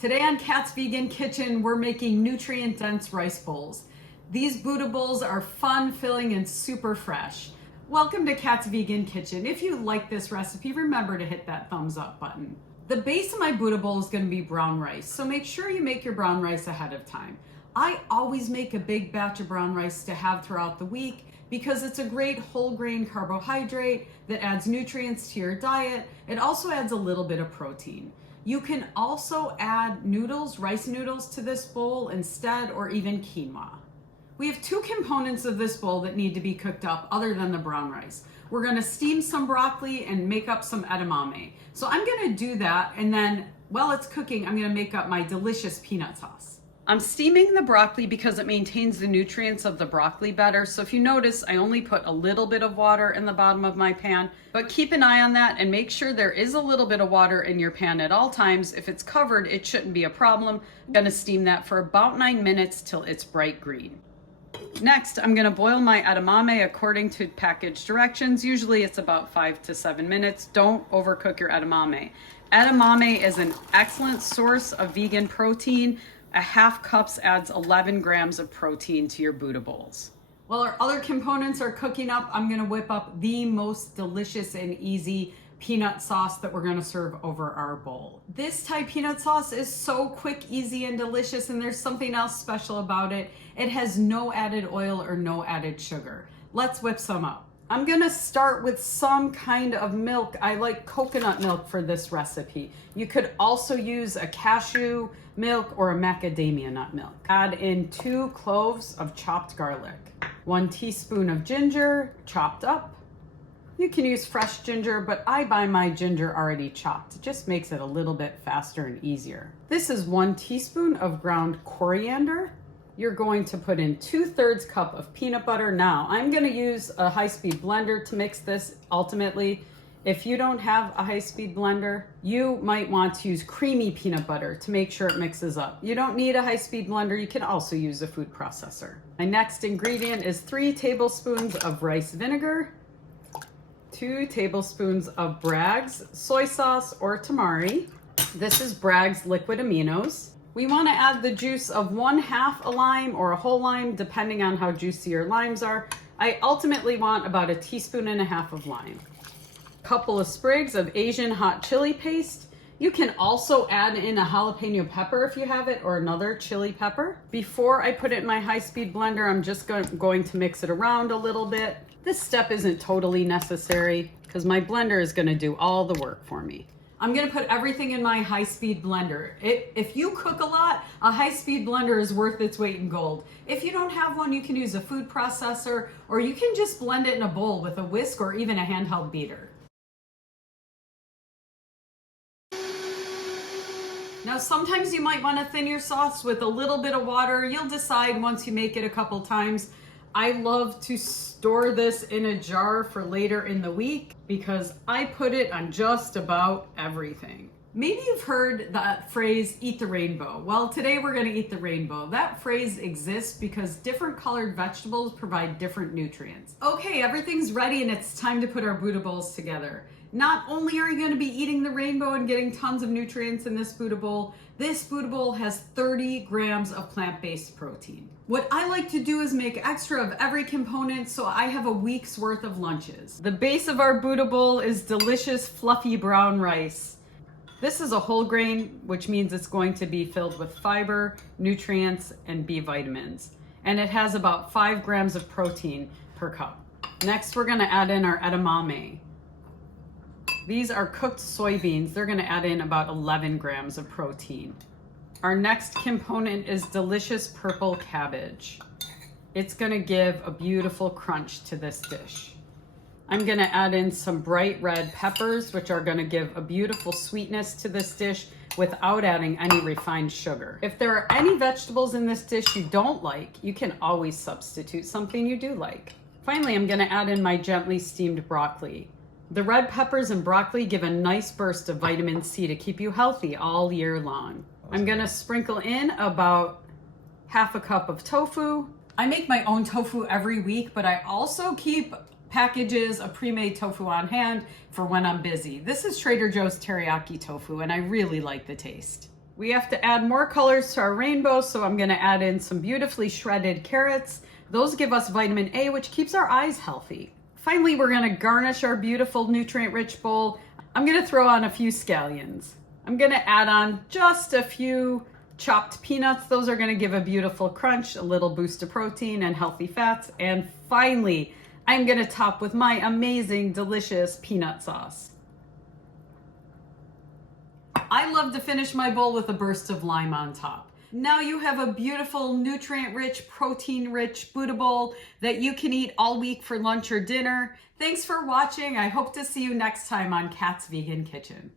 Today on Kat's Vegan Kitchen, we're making nutrient-dense rice bowls. These Buddha bowls are fun, filling, and super fresh. Welcome to Kat's Vegan Kitchen. If you like this recipe, remember to hit that thumbs up button. The base of my Buddha bowl is going to be brown rice, so make sure you make your brown rice ahead of time. I always make a big batch of brown rice to have throughout the week because it's a great whole grain carbohydrate that adds nutrients to your diet. It also adds a little bit of protein. You can also add noodles, rice noodles to this bowl instead, or even quinoa. We have two components of this bowl that need to be cooked up other than the brown rice. We're gonna steam some broccoli and make up some edamame. So I'm gonna do that, and then while it's cooking, I'm gonna make up my delicious peanut sauce. I'm steaming the broccoli because it maintains the nutrients of the broccoli better. So if you notice, I only put a little bit of water in the bottom of my pan, but keep an eye on that and make sure there is a little bit of water in your pan at all times. If it's covered, it shouldn't be a problem. I'm gonna steam that for about 9 minutes till it's bright green. Next, I'm gonna boil my edamame according to package directions. Usually it's about 5 to 7 minutes. Don't overcook your edamame. Edamame is an excellent source of vegan protein. A half cup adds 11 grams of protein to your Buddha bowls. While our other components are cooking up, I'm gonna whip up the most delicious and easy peanut sauce that we're gonna serve over our bowl. This Thai peanut sauce is so quick, easy, and delicious, and there's something else special about it. It has no added oil or no added sugar. Let's whip some up. I'm gonna start with some kind of milk. I like coconut milk for this recipe. You could also use a cashew milk or a macadamia nut milk. Add in 2 cloves of chopped garlic, 1 teaspoon of ginger chopped up. You can use fresh ginger, but I buy my ginger already chopped. It just makes it a little bit faster and easier. This is 1 teaspoon of ground coriander. You're going to put in 2/3 cup of peanut butter. Now, I'm gonna use a high-speed blender to mix this ultimately. If you don't have a high-speed blender, you might want to use creamy peanut butter to make sure it mixes up. You don't need a high-speed blender. You can also use a food processor. My next ingredient is 3 tablespoons of rice vinegar, 2 tablespoons of Bragg's soy sauce or tamari. This is Bragg's liquid aminos. We want to add the juice of 1/2 a lime or a whole lime, depending on how juicy your limes are. I ultimately want about 1.5 teaspoons of lime. Couple of sprigs of Asian hot chili paste. You can also add in a jalapeno pepper if you have it, or another chili pepper. Before I put it in my high-speed blender, I'm just going to mix it around a little bit. This step isn't totally necessary because my blender is going to do all the work for me. I'm gonna put everything in my high-speed blender. If you cook a lot, a high-speed blender is worth its weight in gold. If you don't have one, you can use a food processor, or you can just blend it in a bowl with a whisk or even a handheld beater. Now, sometimes you might wanna thin your sauce with a little bit of water. You'll decide once you make it a couple times. I love to store this in a jar for later in the week because I put it on just about everything. Maybe you've heard that phrase, eat the rainbow. Well, today we're gonna eat the rainbow. That phrase exists because different colored vegetables provide different nutrients. Okay, everything's ready and it's time to put our Buddha bowls together. Not only are you going to be eating the rainbow and getting tons of nutrients in this Buddha bowl has 30 grams of plant-based protein. What I like to do is make extra of every component so I have a week's worth of lunches. The base of our Buddha bowl is delicious, fluffy brown rice. This is a whole grain, which means it's going to be filled with fiber, nutrients, and B vitamins. And it has about 5 grams of protein per cup. Next, we're going to add in our edamame. These are cooked soybeans. They're gonna add in about 11 grams of protein. Our next component is delicious purple cabbage. It's gonna give a beautiful crunch to this dish. I'm gonna add in some bright red peppers, which are gonna give a beautiful sweetness to this dish without adding any refined sugar. If there are any vegetables in this dish you don't like, you can always substitute something you do like. Finally, I'm gonna add in my gently steamed broccoli. The red peppers and broccoli give a nice burst of vitamin C to keep you healthy all year long. I'm gonna sprinkle in about 1/2 cup of tofu. I make my own tofu every week, but I also keep packages of pre-made tofu on hand for when I'm busy. This is Trader Joe's teriyaki tofu, and I really like the taste. We have to add more colors to our rainbow, so I'm gonna add in some beautifully shredded carrots. Those give us vitamin A, which keeps our eyes healthy. Finally, we're gonna garnish our beautiful nutrient-rich bowl. I'm gonna throw on a few scallions. I'm gonna add on just a few chopped peanuts. Those are gonna give a beautiful crunch, a little boost of protein and healthy fats. And finally, I'm gonna top with my amazing, delicious peanut sauce. I love to finish my bowl with a burst of lime on top. Now you have a beautiful, nutrient-rich, protein-rich Buddha bowl that you can eat all week for lunch or dinner. Thanks for watching. I hope to see you next time on Kat's Vegan Kitchen.